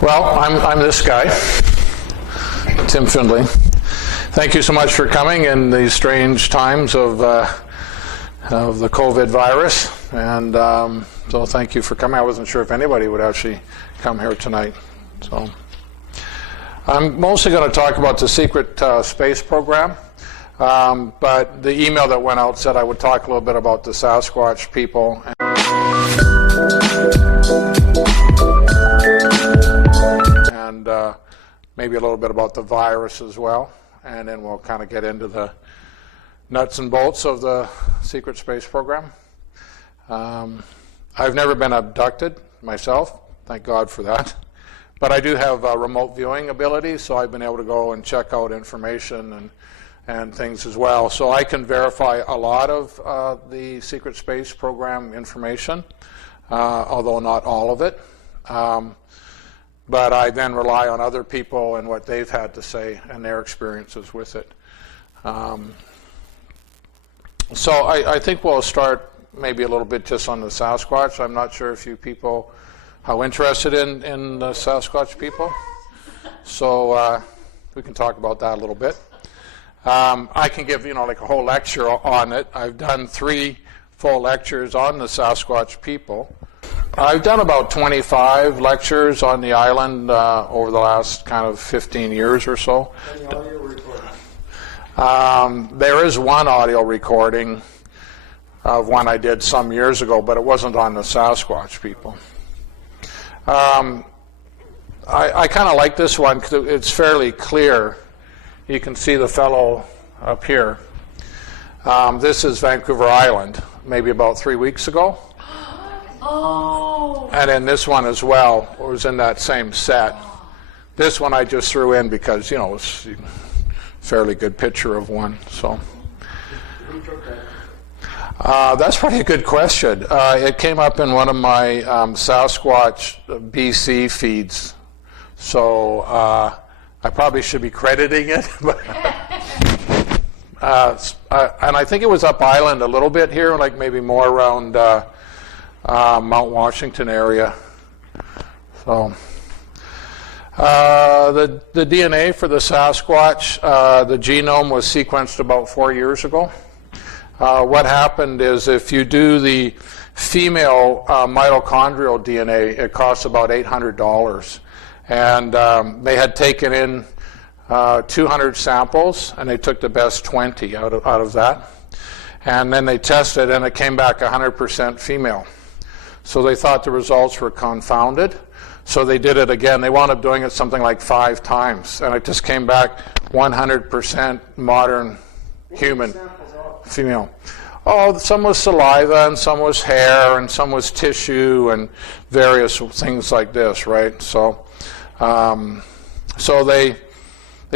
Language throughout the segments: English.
Well, I'm this guy, Tim Findlay. Thank you so much for coming in these strange times of the COVID virus, and so thank you for coming. I wasn't sure if anybody would actually come here tonight. So I'm mostly going to talk about the secret space program, but the email that went out said I would talk a little bit about the Sasquatch people. And maybe a little bit about the virus as well, and then we'll kind of get into the nuts and bolts of the secret space program. I've never been abducted myself, thank God for that, but I do have remote viewing ability, so I've been able to go and check out information and things as well. So I can verify a lot of the secret space program information, although not all of it. But I then rely on other people and what they've had to say and their experiences with it. So I think we'll start maybe a little bit just on the Sasquatch. I'm not sure if you people how interested in the Sasquatch people. So we can talk about that a little bit. I can give like a whole lecture on it. I've done 3 full lectures on the Sasquatch people. I've done about 25 lectures on the island over the last kind of 15 years or so. Any audio recording? There is one audio recording of one I did some years ago, but it wasn't on the Sasquatch people. I kind of like this one because it's fairly clear. You can see the fellow up here. This is Vancouver Island, maybe about 3 weeks ago. Oh. And then this one as well was in that same set. This one I just threw in because, it's a fairly good picture of one. So that's probably a good question. It came up in one of my Sasquatch BC feeds. So I probably should be crediting it. And I think it was up island a little bit here, like maybe more around Mount Washington area. So the DNA for the Sasquatch, the genome was sequenced about 4 years ago. What happened is if you do the female mitochondrial DNA, it costs about $800. And they had taken in 200 samples, and they took the best 20 out of that. And then they tested, and it came back 100% female. So they thought the results were confounded. So they did it again. They wound up doing it something like 5 times. And it just came back 100% modern human female. Oh, some was saliva, and some was hair, and some was tissue, and various things like this, right? So they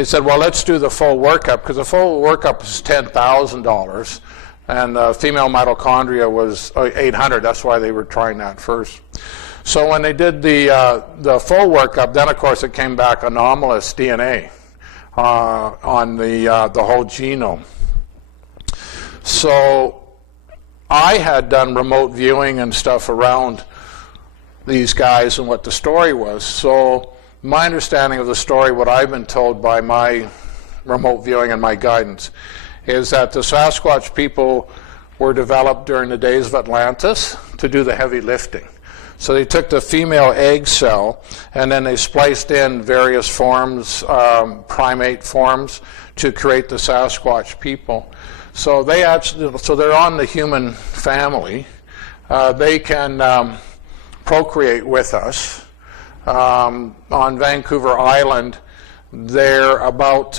said, well, let's do the full workup, because the full workup is $10,000. And female mitochondria was $800. That's why they were trying that first. So when they did the full workup, then of course it came back anomalous DNA on the whole genome. So I had done remote viewing and stuff around these guys and what the story was. So my understanding of the story, what I've been told by my remote viewing and my guidance, is that the Sasquatch people were developed during the days of Atlantis to do the heavy lifting. So they took the female egg cell and then they spliced in various forms, primate forms, to create the Sasquatch people. So they're on the human family. They can procreate with us. On Vancouver Island, they're about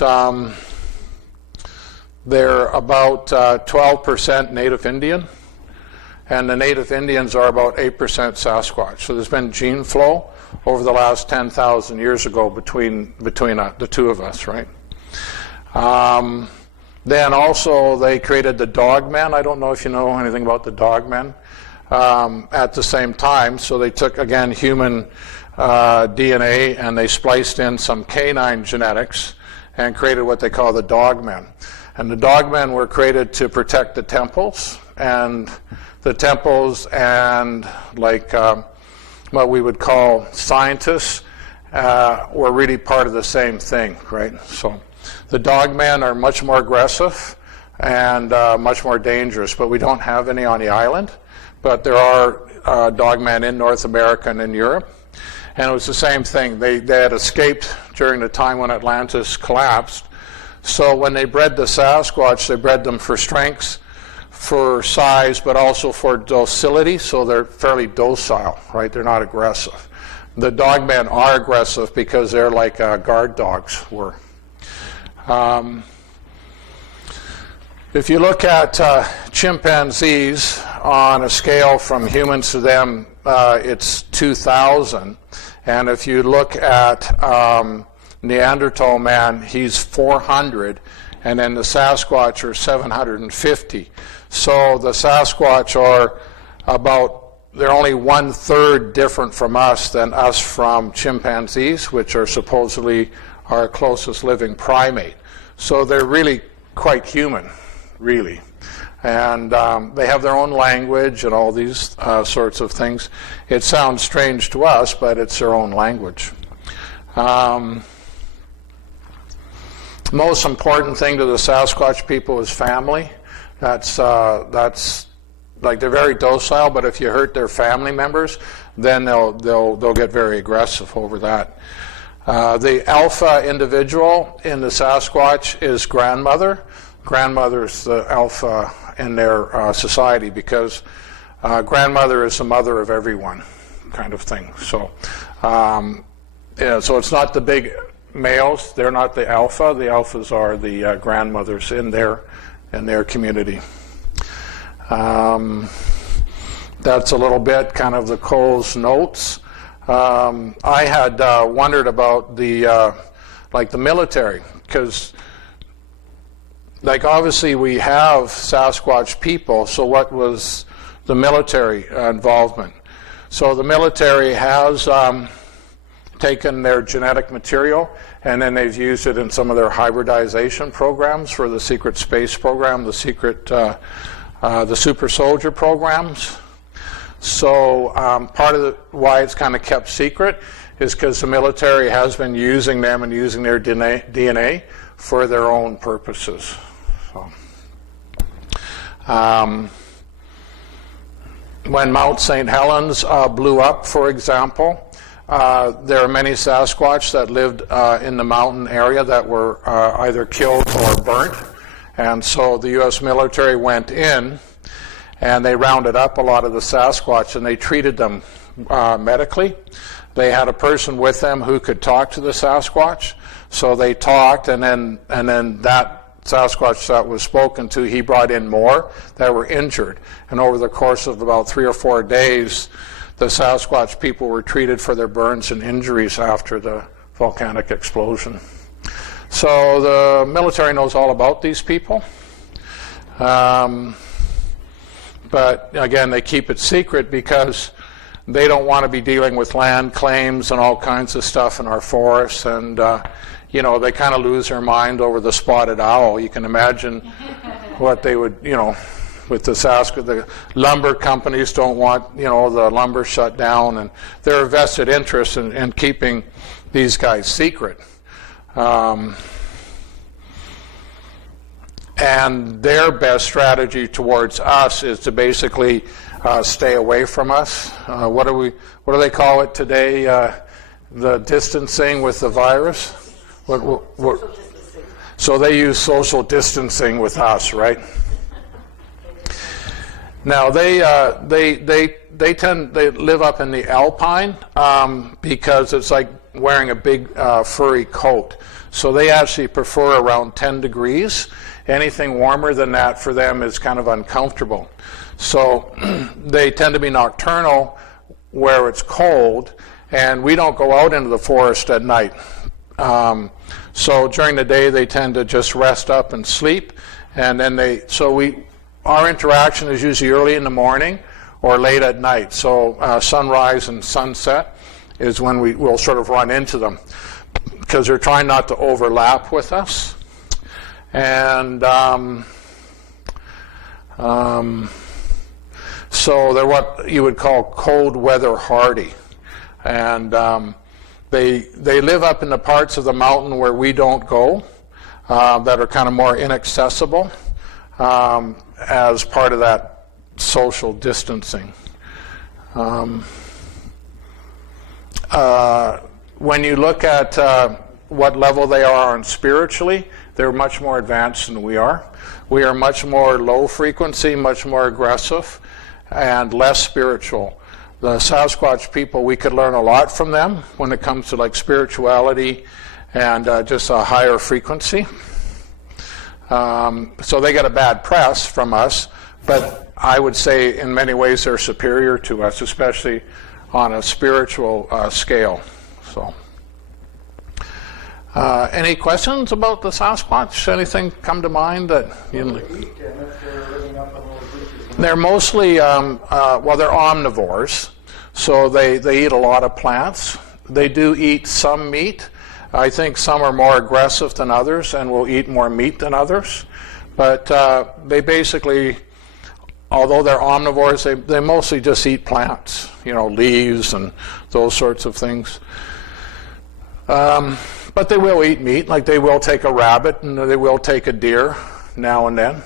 12% Native Indian, and the Native Indians are about 8% Sasquatch. So there's been gene flow over the last 10,000 years ago between the two of us, right? Then also they created the dogmen. I don't know if you know anything about the dogmen. At the same time, so they took, again, human DNA, and they spliced in some canine genetics and created what they call the dogmen. And the dogmen were created to protect the temples and like what we would call scientists were really part of the same thing, right? So the dogmen are much more aggressive and much more dangerous, but we don't have any on the island. But there are dogmen in North America and in Europe. And it was the same thing. They had escaped during the time when Atlantis collapsed. So when they bred the Sasquatch, they bred them for strength, for size, but also for docility. So they're fairly docile, right? They're not aggressive. The dogmen are aggressive because they're like guard dogs were. If you look at chimpanzees on a scale from humans to them, it's 2,000. And if you look at Neanderthal man, he's 400. And then the Sasquatch are 750. So the Sasquatch are they're only 1/3 different from us than us from chimpanzees, which are supposedly our closest living primate. So they're really quite human, really. And they have their own language and all these sorts of things. It sounds strange to us, but it's their own language. Most important thing to the Sasquatch people is family. That's like they're very docile, but if you hurt their family members, then they'll get very aggressive over that. The alpha individual in the Sasquatch is grandmother. Grandmother's the alpha in their society because grandmother is the mother of everyone, kind of thing. So, so it's not the big males; they're not the alpha. The alphas are the grandmothers in their community. That's a little bit kind of the Cole's notes. I had wondered about the military, because obviously we have Sasquatch people, so what was the military involvement? So the military has taken their genetic material and then they've used it in some of their hybridization programs for the secret space program, the super soldier programs. So part of why it's kind of kept secret is because the military has been using them and using their DNA for their own purposes. So, when Mount St. Helens blew up, for example, there are many Sasquatch that lived in the mountain area that were either killed or burnt. And so the U.S. military went in and they rounded up a lot of the Sasquatch and they treated them medically. They had a person with them who could talk to the Sasquatch. So they talked, and then that Sasquatch that was spoken to, he brought in more that were injured. And over the course of about 3 or 4 days, the Sasquatch people were treated for their burns and injuries after the volcanic explosion. So the military knows all about these people. But again, they keep it secret because they don't want to be dealing with land claims and all kinds of stuff in our forests. And, they kind of lose their mind over the spotted owl. You can imagine what they would, with the Sasquatch. The lumber companies don't want, the lumber shut down. And they're a vested interest in keeping these guys secret. And their best strategy towards us is to basically stay away from us. What do they call it today? The distancing with the virus. So they use social distancing with us, right? Now they live up in the alpine because it's like wearing a big furry coat. So they actually prefer around 10 degrees. Anything warmer than that for them is kind of uncomfortable. So they tend to be nocturnal where it's cold, and we don't go out into the forest at night. So during the day they tend to just rest up and sleep, and then our interaction is usually early in the morning or late at night. So sunrise and sunset is when we'll sort of run into them because they're trying not to overlap with us. And so they're what you would call cold weather hardy. And They live up in the parts of the mountain where we don't go, that are kind of more inaccessible, as part of that social distancing. When you look at what level they are on spiritually, they're much more advanced than we are. We are much more low frequency, much more aggressive, and less spiritual. The Sasquatch people, we could learn a lot from them when it comes to like spirituality and just a higher frequency. So they get a bad press from us, but I would say in many ways they're superior to us, especially on a spiritual scale. So, any questions about the Sasquatch? Anything come to mind that you? They're mostly well, they're omnivores, so they eat a lot of plants. They do eat some meat. I think some are more aggressive than others and will eat more meat than others. But they basically, although they're omnivores, they mostly just eat plants, leaves and those sorts of things. But they will eat meat, like they will take a rabbit and they will take a deer now and then,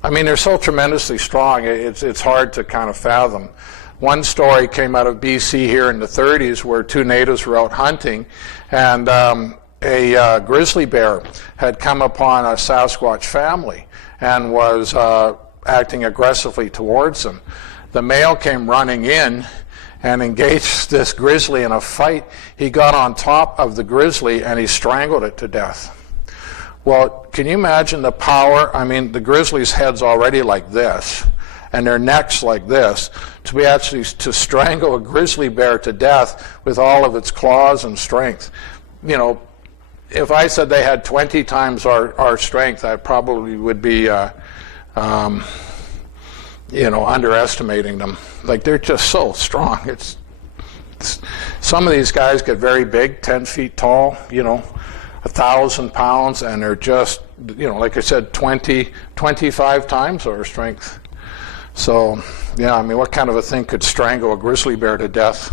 I mean, they're so tremendously strong, it's hard to kind of fathom. One story came out of BC here in the 30s where two natives were out hunting, and a grizzly bear had come upon a Sasquatch family and was acting aggressively towards them. The male came running in and engaged this grizzly in a fight. He got on top of the grizzly and he strangled it to death. Well, can you imagine the power? I mean, the grizzly's head's already like this, and their neck's like this. To be actually to strangle a grizzly bear to death with all of its claws and strength. If I said they had 20 times our strength, I probably would be, underestimating them. Like, they're just so strong. It's some of these guys get very big, 10 feet tall, 1,000 pounds, and they're just, like I said, 25 times our strength. So, yeah, I mean, what kind of a thing could strangle a grizzly bear to death?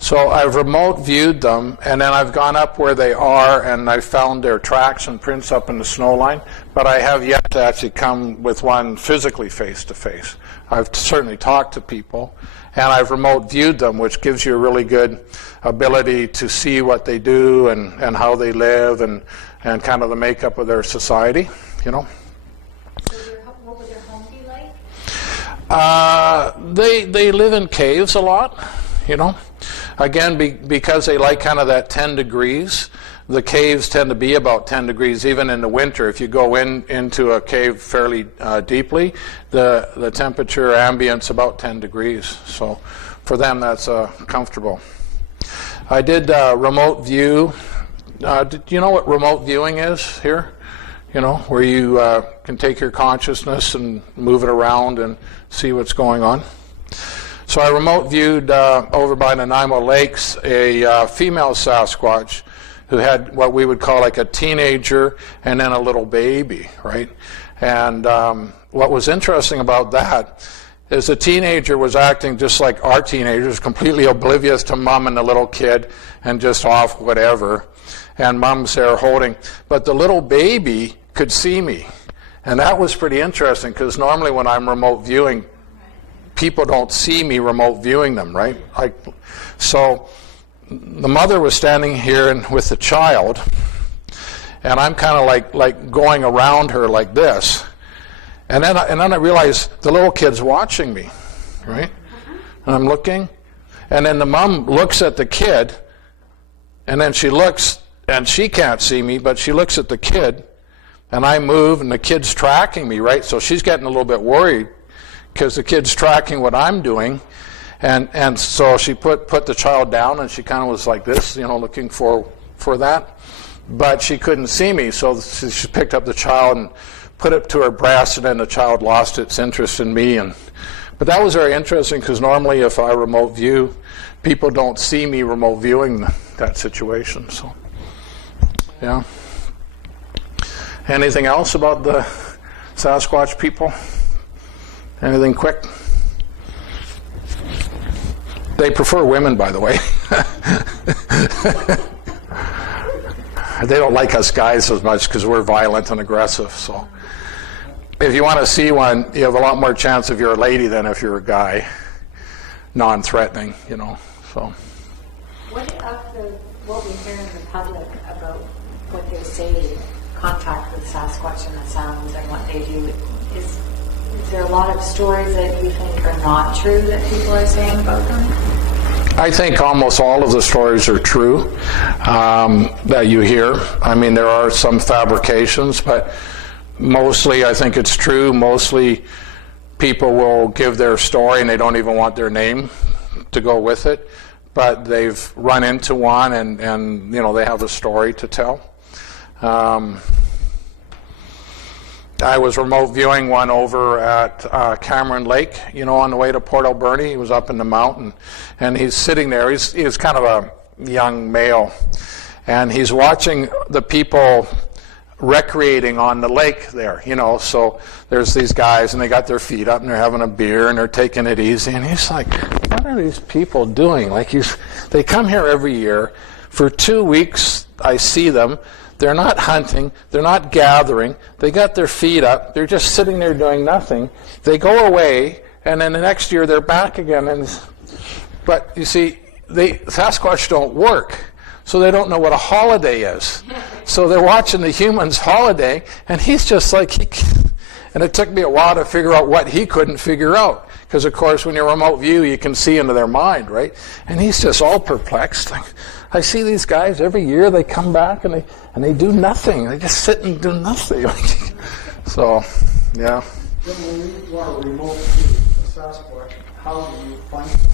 So I've remote viewed them, and then I've gone up where they are, and I've found their tracks and prints up in the snow line, but I have yet to actually come with one physically face-to-face. I've certainly talked to people, and I've remote viewed them, which gives you a really good ability to see what they do and how they live and kind of the makeup of their society, So what would their home be like? They live in caves a lot, Again, because they like kind of that 10 degrees, the caves tend to be about 10 degrees even in the winter. If you go into a cave fairly deeply, the temperature ambient's about 10 degrees. So for them, that's comfortable. I did remote view. Do you know what remote viewing is here? Where you can take your consciousness and move it around and see what's going on. So I remote viewed over by Nanaimo Lakes a female Sasquatch who had what we would call like a teenager and then a little baby, right? And what was interesting about that is the teenager was acting just like our teenagers, completely oblivious to mom and the little kid and just off whatever. And mom's there holding. But the little baby could see me. And that was pretty interesting because normally when I'm remote viewing, people don't see me remote viewing them, right? So the mother was standing here with the child, and I'm kind of like going around her like this, and then I realized the little kid's watching me, right? And I'm looking, and then the mom looks at the kid, and then she looks, and she can't see me, but she looks at the kid, and I move, and the kid's tracking me, right? So she's getting a little bit worried because the kid's tracking what I'm doing, and so she put the child down, and she kind of was like this, looking for that, but she couldn't see me, so she picked up the child and put it to her breast, and then the child lost its interest in me. But that was very interesting because normally if I remote view, people don't see me remote viewing that situation. So, yeah. Anything else about the Sasquatch people? Anything quick? They prefer women, by the way. They don't like us guys as much because we're violent and aggressive. So, if you want to see one, you have a lot more chance if you're a lady than if you're a guy. Non-threatening, you know. So. What we hear in the public about what they say, contact with Sasquatch and the sounds and what they do, is there a lot of stories that you think are not true that people are saying about them? I think almost all of the stories are true that you hear. I mean, there are some fabrications, but mostly I think it's true. Mostly people will give their story and they don't even want their name to go with it, but they've run into one and you know, they have a story to tell. I was remote viewing one over at Cameron Lake, you know, on the way to Port Alberni. He was up in the mountain, and he's sitting there. He's kind of a young male, and he's watching the people recreating on the lake there, you know. So there's these guys, and they got their feet up, and they're having a beer, and they're taking it easy. And he's like, what are these people doing? Like, they come here every year. For 2 weeks, I see them. They're not hunting. They're not gathering. They got their feet up. They're just sitting there doing nothing. They go away, and then the next year they're back again. But you see, Sasquatch don't work, so they don't know what a holiday is. So they're watching the humans holiday, and he's just like, and it took me a while to figure out what he couldn't figure out. Because, of course, when you're remote view, you can see into their mind, right? And he's just all perplexed. Like, I see these guys every year. They come back and they do nothing. They just sit and do nothing. So, yeah. When you want to remote view a Sasquatch, how do you find them?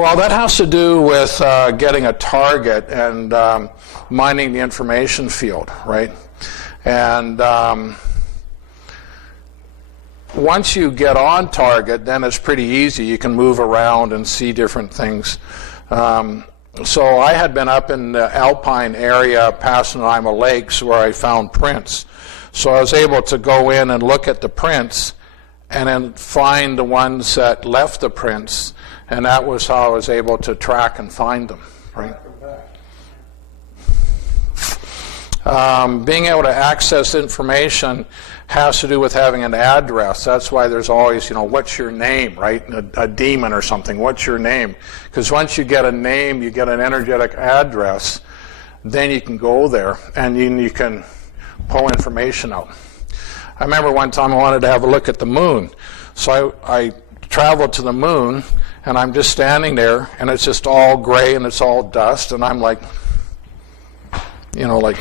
Well, that has to do with getting a target and mining the information field, right? And once you get on target, then it's pretty easy. You can move around and see different things. So I had been up in the alpine area past Nanaimo Lakes where I found prints. So I was able to go in and look at the prints and then find the ones that left the prints, and that was how I was able to track and find them, right? Being able to access information has to do with having an address. That's why there's always, you know, what's your name, right? A demon or something, what's your name? Because once you get a name, you get an energetic address, then you can go there and you can pull information out. I remember one time I wanted to have a look at the moon. So I traveled to the moon, and I'm just standing there, and it's just all gray and it's all dust, and I'm like, you know, like,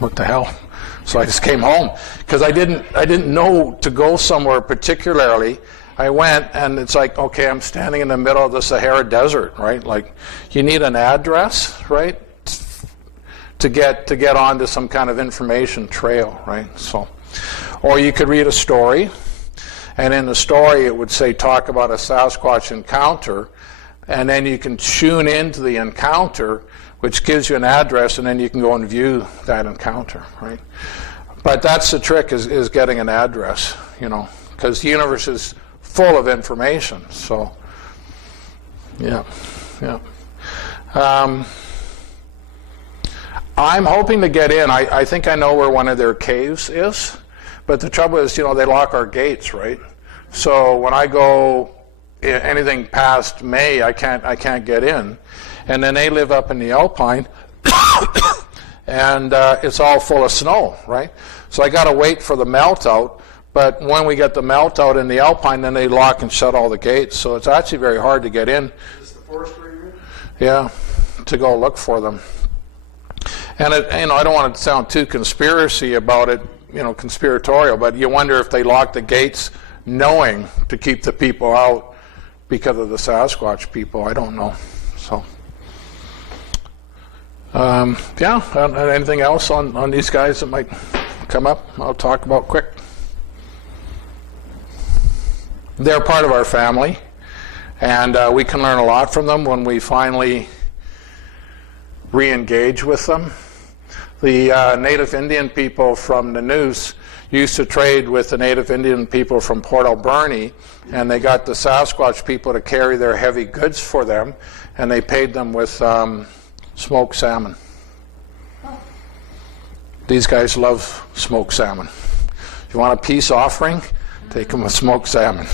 what the hell? So I just came home because I didn't know to go somewhere particularly. I went, and it's like, okay, I'm standing in the middle of the Sahara Desert, right? Like, you need an address, right, to get onto some kind of information trail, right? So, or you could read a story, and in the story it would say talk about a Sasquatch encounter, and then you can tune into the encounter, which gives you an address, and then you can go and view that encounter, right? But that's the trick, is getting an address, you know, because the universe is full of information. So, yeah. I'm hoping to get in. I think I know where one of their caves is, but the trouble is, you know, they lock our gates, right? So when I go anything past May, I can't get in. And then they live up in the Alpine, and it's all full of snow, right? So I got to wait for the melt out. But when we get the melt out in the Alpine, then they lock and shut all the gates. So it's actually very hard to get in. Is the forestry route? Yeah, to go look for them. And you know, I don't want to sound too conspiracy about it, you know, conspiratorial. But you wonder if they lock the gates knowing to keep the people out because of the Sasquatch people. I don't know. So. Anything else on these guys that might come up? I'll talk about quick. They're part of our family, and we can learn a lot from them when we finally re-engage with them. The native Indian people from the Neuse used to trade with the native Indian people from Port Alberni, and they got the Sasquatch people to carry their heavy goods for them, and they paid them with smoked salmon. These guys love smoked salmon. If you want a peace offering, take them with smoked salmon.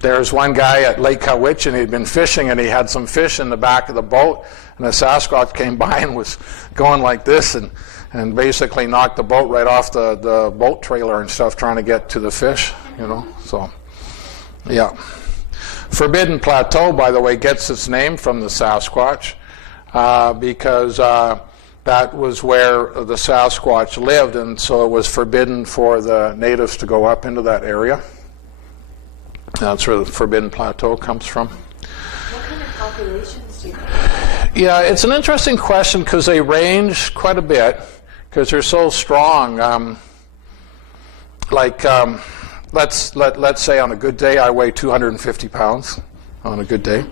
There's one guy at Lake Cowichan, he'd been fishing, and he had some fish in the back of the boat, and a Sasquatch came by and was going like this and basically knocked the boat right off the boat trailer and stuff, trying to get to the fish, so yeah. Forbidden Plateau, by the way, gets its name from the Sasquatch because that was where the Sasquatch lived, and so it was forbidden for the natives to go up into that area. That's where the Forbidden Plateau comes from. What kind of populations do you think? Yeah, it's an interesting question because they range quite a bit because they're so strong. Let's say on a good day I weigh 250 pounds on a good day.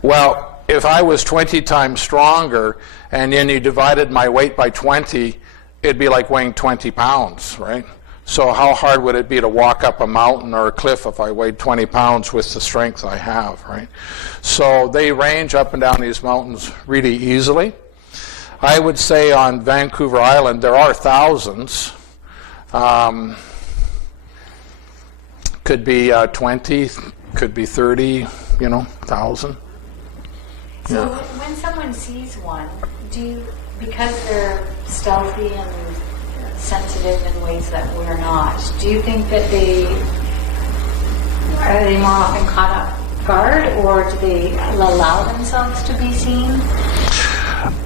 Well, if I was 20 times stronger and then you divided my weight by 20, it'd be like weighing 20 pounds, right? So how hard would it be to walk up a mountain or a cliff if I weighed 20 pounds with the strength I have, right? So they range up and down these mountains really easily. I would say on Vancouver Island there are thousands. Could be 20, could be 30, 1,000. So Yeah. when someone sees one, because they're stealthy and sensitive in ways that we're not, do you think that are they more often caught off guard, or do they allow themselves to be seen?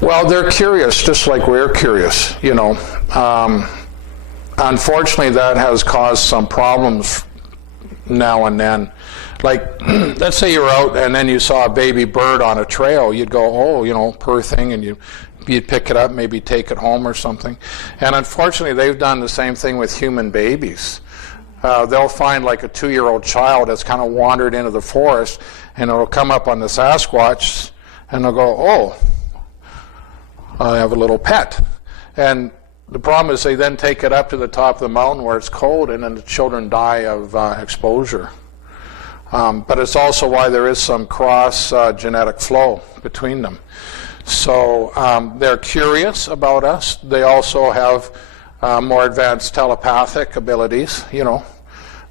Well, they're curious, just like we're curious, Unfortunately, that has caused some problems now and then. Like, let's say you're out and then you saw a baby bird on a trail, you'd go, oh, poor thing, and you'd pick it up, maybe take it home or something. And unfortunately, they've done the same thing with human babies. They'll find like a 2-year-old child that's kind of wandered into the forest, and it'll come up on the Sasquatch, and they'll go, oh, I have a little pet. And the problem is they then take it up to the top of the mountain where it's cold, and then the children die of exposure. But it's also why there is some cross genetic flow between them. So they're curious about us. They also have more advanced telepathic abilities.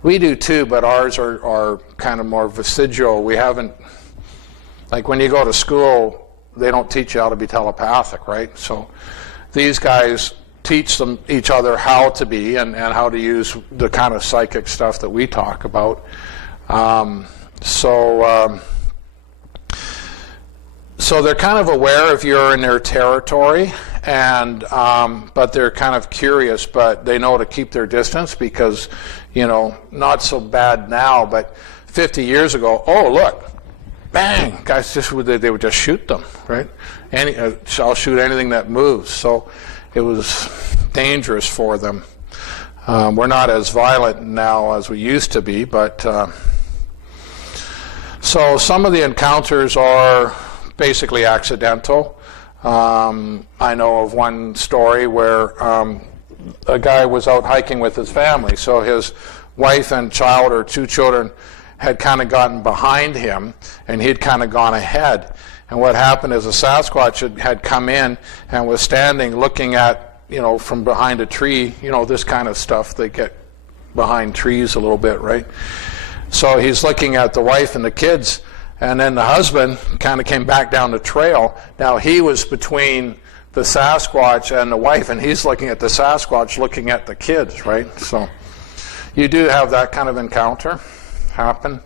We do too, but ours are kind of more vestigial. We haven't, like when you go to school, they don't teach you how to be telepathic, right? So these guys teach them each other how to be and how to use the kind of psychic stuff that we talk about. So they're kind of aware if you're in their territory, and but they're kind of curious, but they know to keep their distance because, not so bad now, but 50 years ago, oh look, bang, guys they would just shoot them, right? I'll shoot anything that moves. So it was dangerous for them. We're not as violent now as we used to be, but so some of the encounters are basically accidental. I know of one story where a guy was out hiking with his family, so his wife and child or 2 children had kind of gotten behind him, and he'd kind of gone ahead. And what happened is a Sasquatch had come in and was standing looking at, from behind a tree, this kind of stuff. They get behind trees a little bit, right? So he's looking at the wife and the kids, and then the husband kind of came back down the trail. Now he was between the Sasquatch and the wife, and he's looking at the Sasquatch looking at the kids, right? So you do have that kind of encounter happen.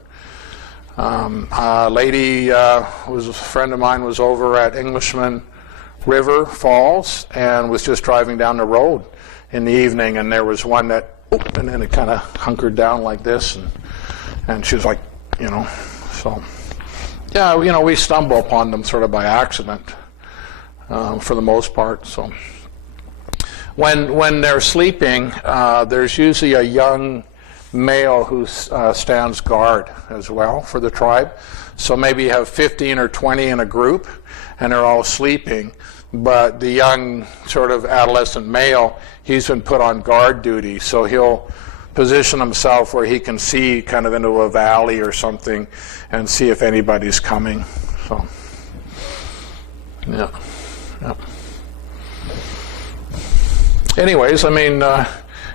A lady, was a friend of mine, was over at Englishman River Falls and was just driving down the road in the evening, and there was one that, and then it kind of hunkered down like this, and she was like, so yeah, we stumble upon them sort of by accident for the most part. So when they're sleeping, there's usually a young male who stands guard as well for the tribe. So maybe you have 15 or 20 in a group, and they're all sleeping. but the young sort of adolescent male, he's been put on guard duty, so he'll position himself where he can see kind of into a valley or something and see if anybody's coming. So, yeah. Anyways, I mean,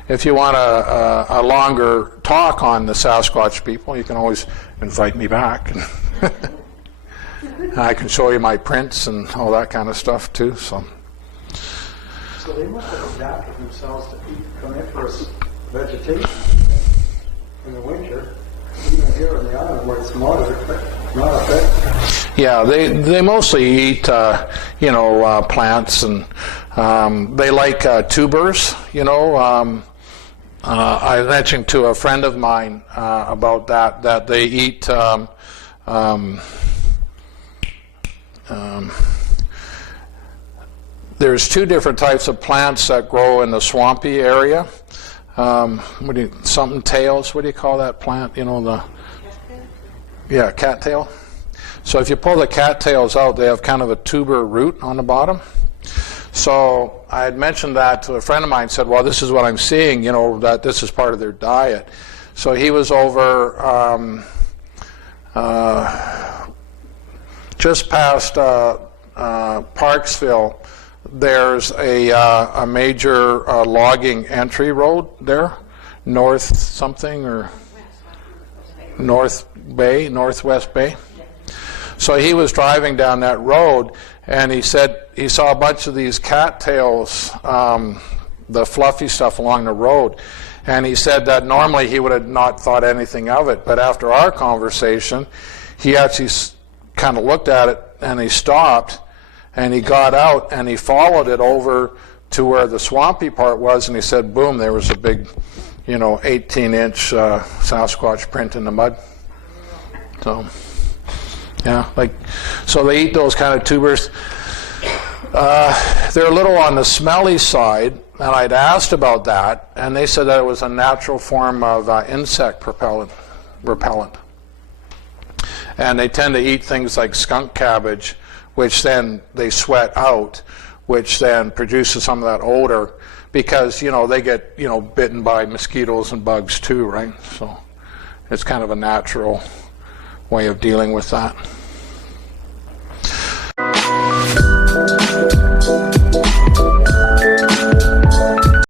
if you want a longer talk on the Sasquatch people, you can always invite me back. I can show you my prints and all that kind of stuff too. So they must have adapted themselves to eat coniferous vegetation in the winter, even here on the island where it's moderate, but not affected. Yeah, they mostly eat plants, and they like tubers. I mentioned to a friend of mine about that they eat there's two different types of plants that grow in the swampy area. Something tails, what do you call that plant? Cattail. So if you pull the cattails out, they have kind of a tuber root on the bottom. So I had mentioned that to a friend of mine, said, well, this is what I'm seeing, that this is part of their diet. So he was over just past Parksville. There's a major logging entry road there, northwest Bay. So he was driving down that road, and he said he saw a bunch of these cattails, the fluffy stuff along the road. And he said that normally he would have not thought anything of it, but after our conversation, he actually kind of looked at it, and he stopped, and he got out, and he followed it over to where the swampy part was, and he said, boom, there was a big, 18-inch Sasquatch print in the mud. So, yeah, so they eat those kind of tubers. They're a little on the smelly side, and I'd asked about that, and they said that it was a natural form of insect repellent. And they tend to eat things like skunk cabbage, which then they sweat out, which then produces some of that odor, because they get bitten by mosquitoes and bugs too, right? So it's kind of a natural way of dealing with that.